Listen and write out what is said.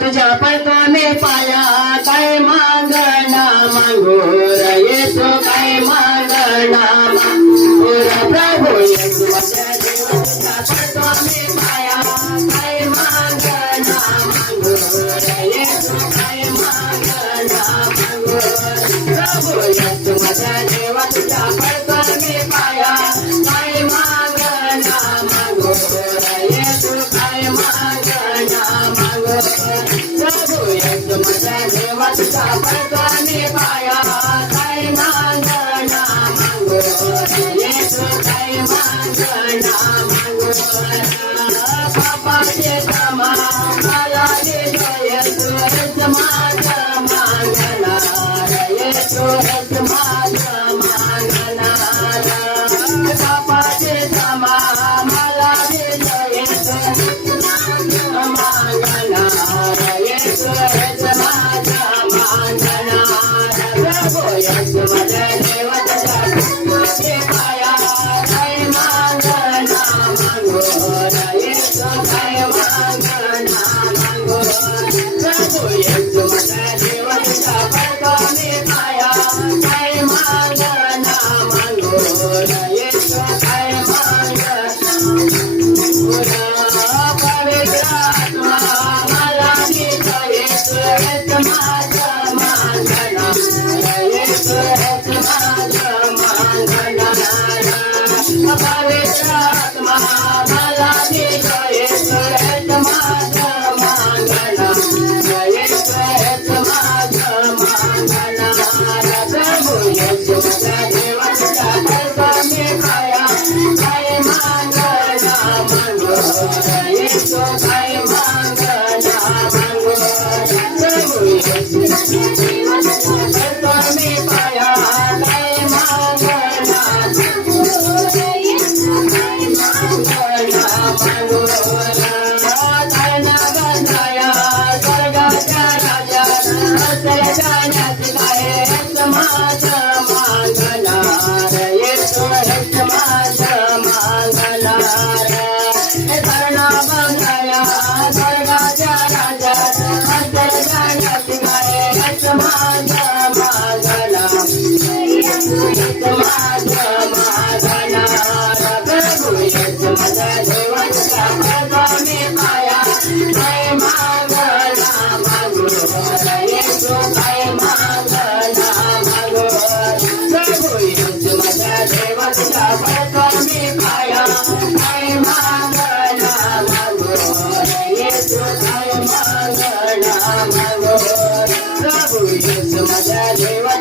तुझ्या पडतो मी पाया काय मागणा मागो रे येसू काय मागणा मागो प्रभू येसू माझ्या देवा तुझ्या पडतो मी पाया काय मागणा मागो रे येसू काय मागणा मागो प्रभू येसू माझ्या देवा तुझ्या पडतो मी पाया काय मागणा मागो रे येसू काय मागणा मागो प्रभू येसू माझ्या देवा तुझ्या पडतो मी पाया काय मागणा मागो रे येसू काय मागणा मागो पापाचे क्षमा मला दे येसू हेच माझं मागणा येसू हेच माझं मागणा पापाचे क्षमा मला दे येसू मागणा येसू हेच माझं मागणा प्रभू येसू माझ्या देवा तुझ्या पडतो पाया काय मागणा मागो रे येसू काय मागणा मागो प्रभू येसू माझ्या देवा तुझ्या पडतो पाया काय मागणा मागो रे येसू काय मागणा पवित्र आत्मा मला दे येसू हेच माझं मागणा येसू हेच माझं मागणा पवित्र आत्मा मला दे येसू हेच माझं मागणा येसू हेच माझं मागणा प्रभू येसू माझ्या देवा तुझ्या पडतो मी पाया काय मागणा मागो रे येसू काय मागणा मागो प्रभू येसू माझ्या देवा तुझ्या पडतो मी पाया काय मागणा मागो रे येसू काय मागणा मागो धन बंधाया स्वर्गाच्या राजा जाण्यात काय हेच माझं मागणा रे येसू हेच माझं मागणा धन बंधाया स्वर्गाच्या राजा जाण्यात काय हेच माझं मागणा येसू हेच माझं मागणा प्रभू येसू माझ्या देवा तुझ्या पडतो मी पाया काय मागणा मागो रे येसू काय मागणा मागो प्रभू येसू माझ्या देवा तुझ्या पडतो मी पाया काय मागणा मागो रे येसू काय मागणा मागो प्रभू येसू माझ्या देवा